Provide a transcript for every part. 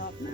off now.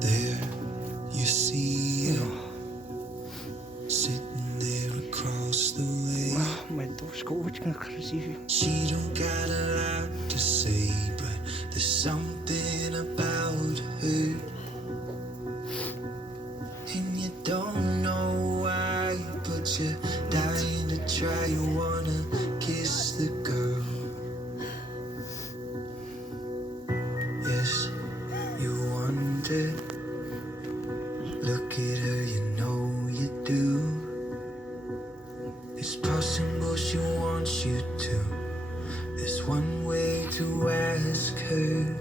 There you see her sitting there across the way. Mijn doorskoortje kan agressief. She don't got a lot to say, but there's something about her, and you don't know why, but you're dying to try. You wanna kiss the girl. Yes, you wonder. Look at her, you know you do. It's possible she wants you to. There's one way to ask her.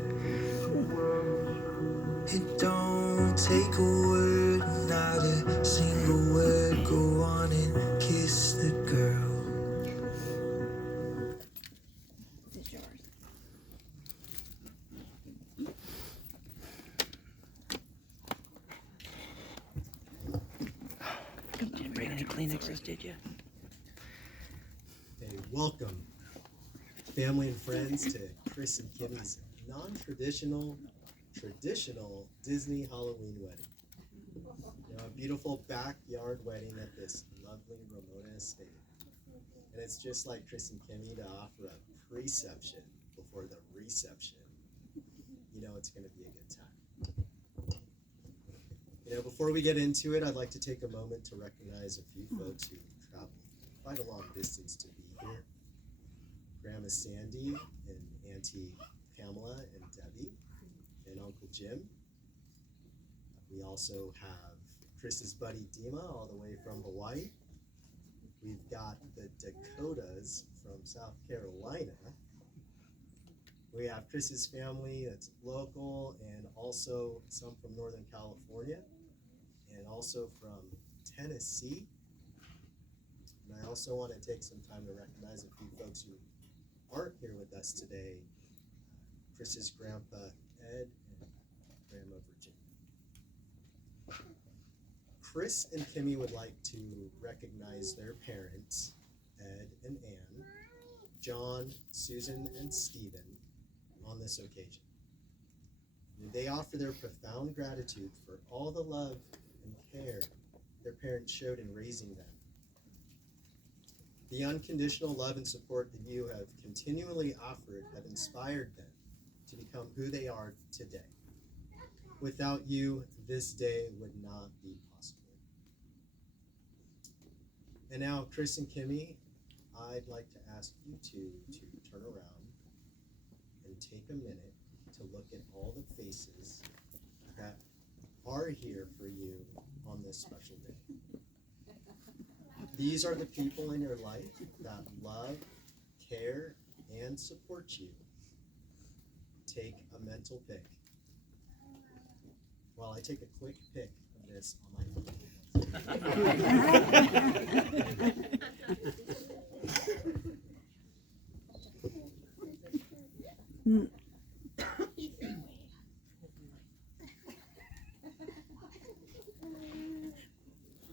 It don't take a word, not a single word. Go on and kiss the girl. This is yours. You didn't bring any Kleenexes, did you? Hey, welcome, family and friends, to Chris and Kimmy's non-traditional, traditional Disney Halloween wedding. You know, a beautiful backyard wedding at this lovely Ramona estate. And it's just like Chris and Kimmy to offer a preception before the reception. You know it's going to be a good time. You know, before we get into it, I'd like to take a moment to recognize a few folks who traveled quite a long distance to be here. Grandma Sandy and Auntie Pamela and Debbie and Uncle Jim. We also have Chris's buddy Dima all the way from Hawaii. We've got the Dakotas from South Carolina. We have Chris's family that's local, and also some from Northern California, and also from Tennessee. And I also want to take some time to recognize a few folks who aren't here with us today. Chris's grandpa Ed and grandma Virginia. Chris and Kimmy would like to recognize their parents, Ed and Ann, John, Susan, and Stephen, on this occasion. They offer their profound gratitude for all the love and care their parents showed in raising them. The unconditional love and support that you have continually offered have inspired them to become who they are today. Without you, this day would not be possible. And now, Chris and Kimmy, I'd like to ask you two to turn around and take a minute to look at all the faces that are here for you on this special day. These are the people in your life that love, care, and support you. Take a mental pick. while I take a quick pic of this on my phone.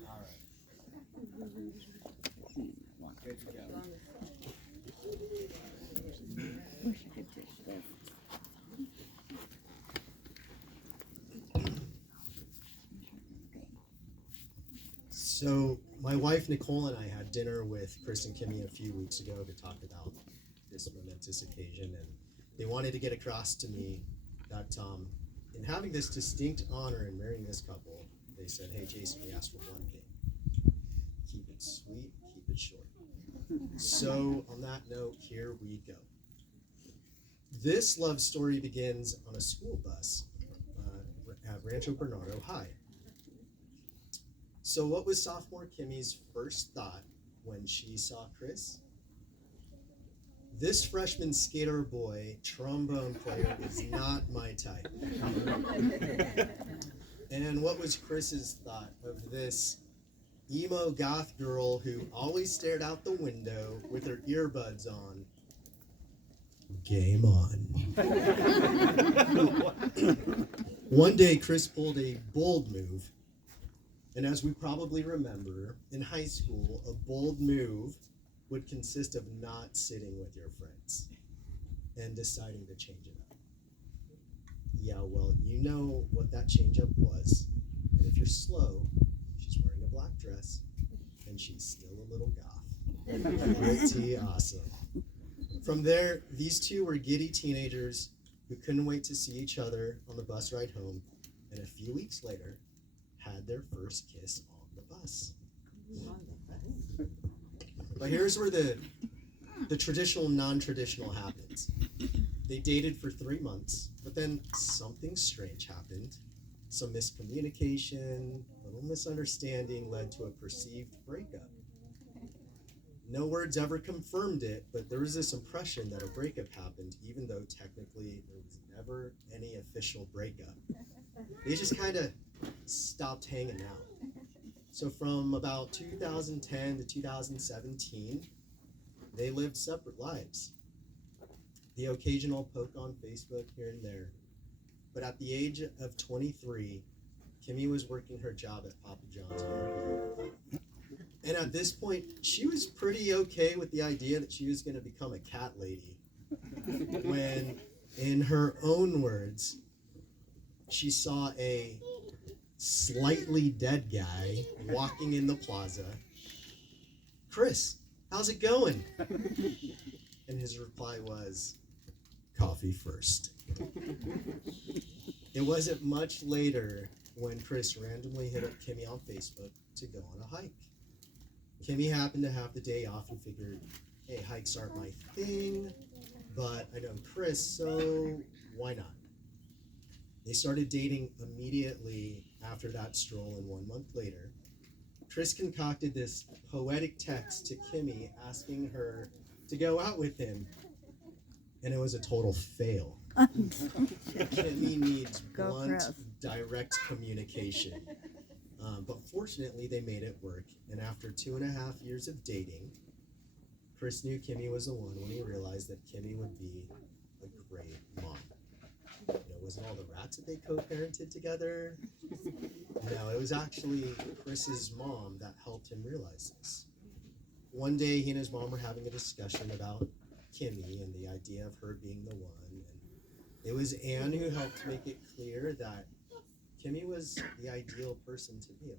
All right. Good to go. So my wife Nicole and I had dinner with Chris and Kimi a few weeks ago to talk about this momentous occasion, and they wanted to get across to me that in having this distinct honor in marrying this couple, they said, "Hey Jason, we asked for one thing: keep it sweet, keep it short." So on that note, here we go. This love story begins on a school bus at Rancho Bernardo High. So what was sophomore Kimmy's first thought when she saw Chris? This freshman skater boy, trombone player, is not my type. And what was Chris's thought of this emo goth girl who always stared out the window with her earbuds on? Game on. One day, Chris pulled a bold move. And as we probably remember, in high school, a bold move would consist of not sitting with your friends and deciding to change it up. Yeah, well, you know what that change up was. And if you're slow, she's wearing a black dress and she's still a little goth. Pretty awesome. From there, these two were giddy teenagers who couldn't wait to see each other on the bus ride home, and a few weeks later, had their first kiss on the bus. But here's where the traditional non-traditional happens. They dated for 3 months, but then something strange happened. Some miscommunication, a little misunderstanding led to a perceived breakup. No words ever confirmed it, but there was this impression that a breakup happened, even though technically there was never any official breakup. They just kind of stopped hanging out. So from about 2010 to 2017, they lived separate lives. The occasional poke on Facebook here and there. But at the age of 23, Kimi was working her job at Papa John's here. And at this point, she was pretty okay with the idea that she was going to become a cat lady. When, in her own words, she saw a slightly dead guy walking in the plaza. "Chris, how's it going?" And his reply was, "Coffee first." It wasn't much later when Chris randomly hit up Kimi on Facebook to go on a hike. Kimi happened to have the day off and figured, hey, hikes aren't my thing, but I know Chris, so why not? They started dating immediately after that stroll, and 1 month later, Chris concocted this poetic text to Kimi asking her to go out with him, and it was a total fail. Kimi needs blunt, direct communication. But fortunately, they made it work, and after 2.5 years of dating, Chris knew Kimi was the one when he realized that Kimi would be a great mom. Was it all the rats that they co-parented together? No, it was actually Chris's mom that helped him realize this. One day, he and his mom were having a discussion about Kimi and the idea of her being the one, and it was Anne who helped make it clear that Kimi was the ideal person to be.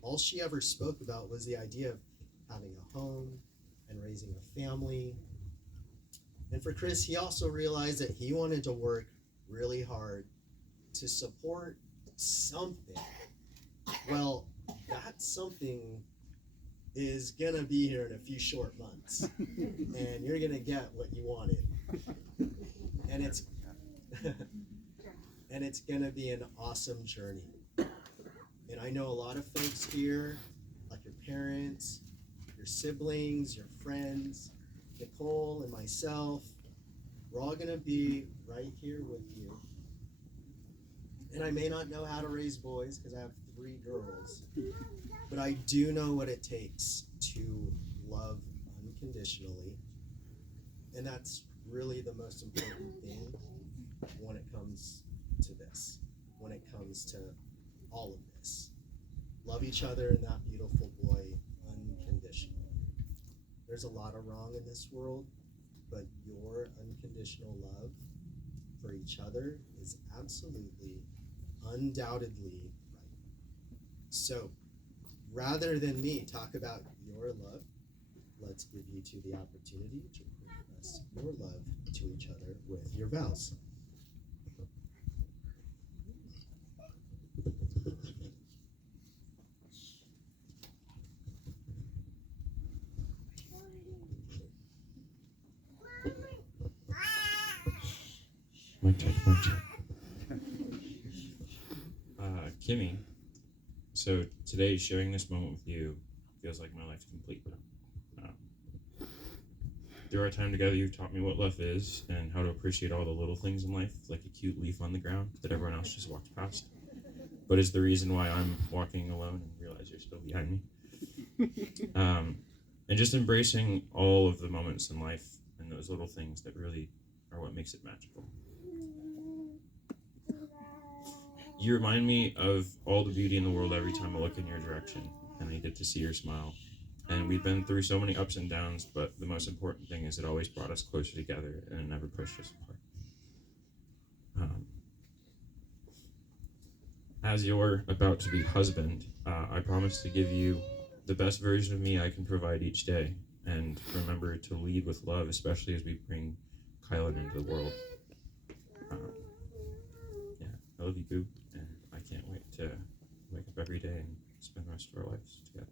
All she ever spoke about was the idea of having a home and raising a family. And for Chris, he also realized that he wanted to work really hard to support something. Well, that something is gonna be here in a few short months, and you're gonna get what you wanted. And it's gonna be an awesome journey. And I know a lot of folks here, like your parents, your siblings, your friends, Nicole and myself, we're all gonna be right here with you. And I may not know how to raise boys because I have 3 girls, but I do know what it takes to love unconditionally. And that's really the most important thing when it comes to this, when it comes to all of this. Love each other and that beautiful boy unconditionally. There's a lot of wrong in this world, but your unconditional love for each other is absolutely, undoubtedly right. So, rather than me talk about your love, let's give you two the opportunity to profess your love to each other with your vows. Mic check, mic check. Kimi, so today sharing this moment with you feels like my life's complete now. Through our time together, you've taught me what love is and how to appreciate all the little things in life, like a cute leaf on the ground that everyone else just walks past, but is the reason why I'm walking alone and realize you're still behind me. And just embracing all of the moments in life and those little things that really are what makes it magical. You remind me of all the beauty in the world every time I look in your direction and I get to see your smile. And we've been through so many ups and downs, but the most important thing is it always brought us closer together and it never pushed us apart. As your about to be husband, I promise to give you the best version of me I can provide each day, and remember to lead with love, especially as we bring Kylan into the world. Yeah, I love you, boo, and I can't wait to wake up every day and spend the rest of our lives together.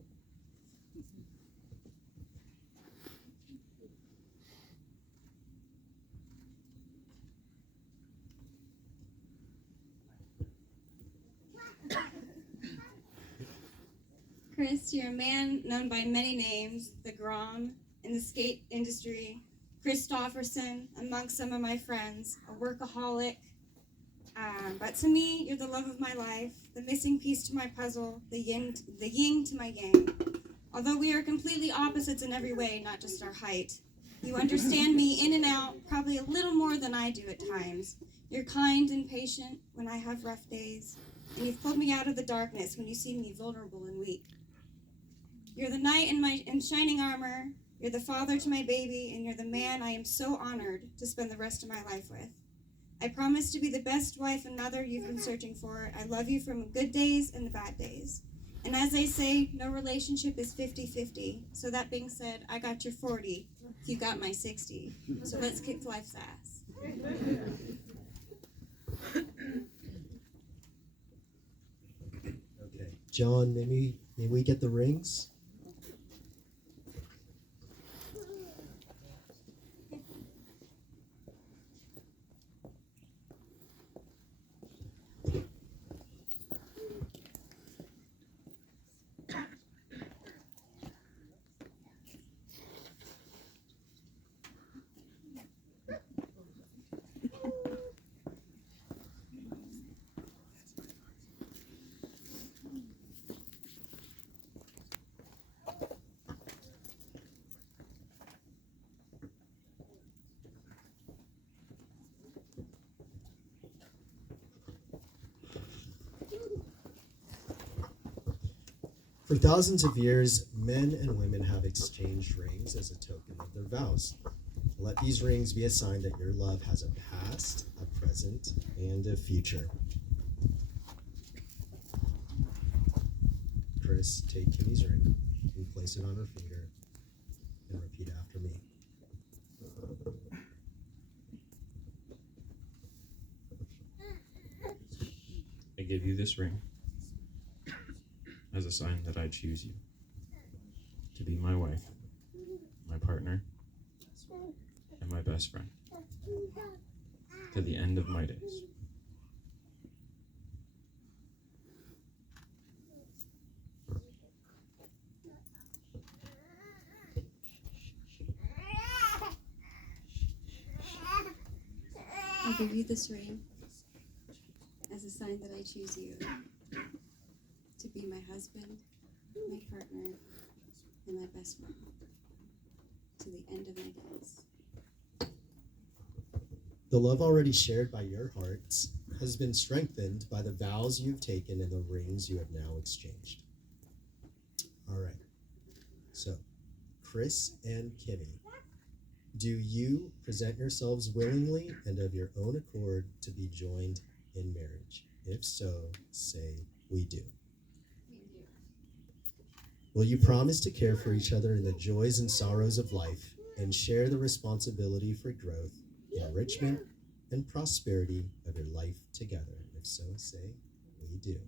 Chris, you're a man known by many names, the Grom in the skate industry, Christofferson among some of my friends, a workaholic. But to me, you're the love of my life, the missing piece to my puzzle, the yin to my yang. Although we are completely opposites in every way, not just our height, you understand me in and out, probably a little more than I do at times. You're kind and patient when I have rough days, and you've pulled me out of the darkness when you see me vulnerable and weak. You're the knight in shining armor, you're the father to my baby, and you're the man I am so honored to spend the rest of my life with. I promise to be the best wife and mother you've been searching for. I love you from the good days and the bad days. And as they say, no relationship is 50-50. So that being said, I got your 40, you got my 60. So let's kick life's ass. Okay, John, may we get the rings? For thousands of years, men and women have exchanged rings as a token of their vows. Let these rings be a sign that your love has a past, a present, and a future. Chris, take Kimmy's ring and place it on her finger and repeat after me. I give you this ring as a sign that I choose you to be my wife, my partner, and my best friend to the end of my days. I give you this ring as a sign that I choose you to be my husband, my partner, and my best friend to the end of my days. The love already shared by your hearts has been strengthened by the vows you've taken and the rings you have now exchanged. All right. So, Chris and Kimi, do you present yourselves willingly and of your own accord to be joined in marriage? If so, say, we do. Will you promise to care for each other in the joys and sorrows of life and share the responsibility for growth, enrichment, and prosperity of your life together? If so, say, we do.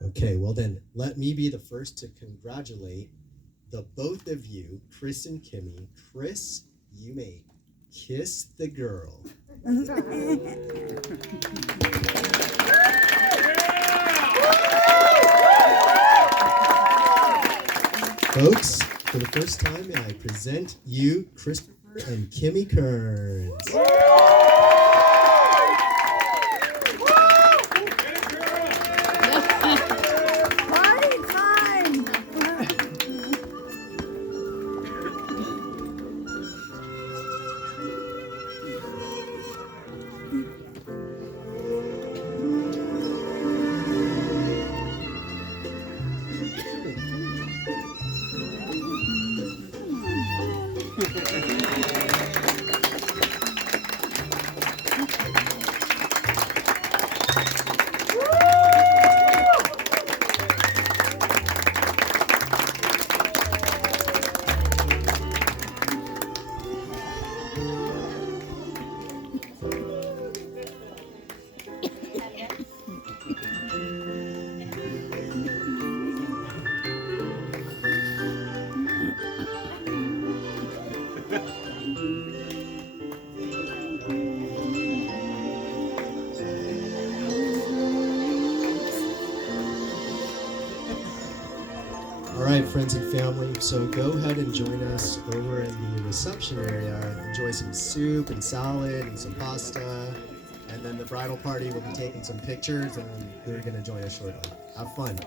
Okay, well then, let me be the first to congratulate the both of you, Chris and Kimi. Chris, you may kiss the girl. Folks, for the first time, may I present you, Christopher and Kimi Kearns. All right, friends and family, so go ahead and join us over in the reception area. Enjoy some soup and salad and some pasta. And then the bridal party will be taking some pictures and they're going to join us shortly. Have fun.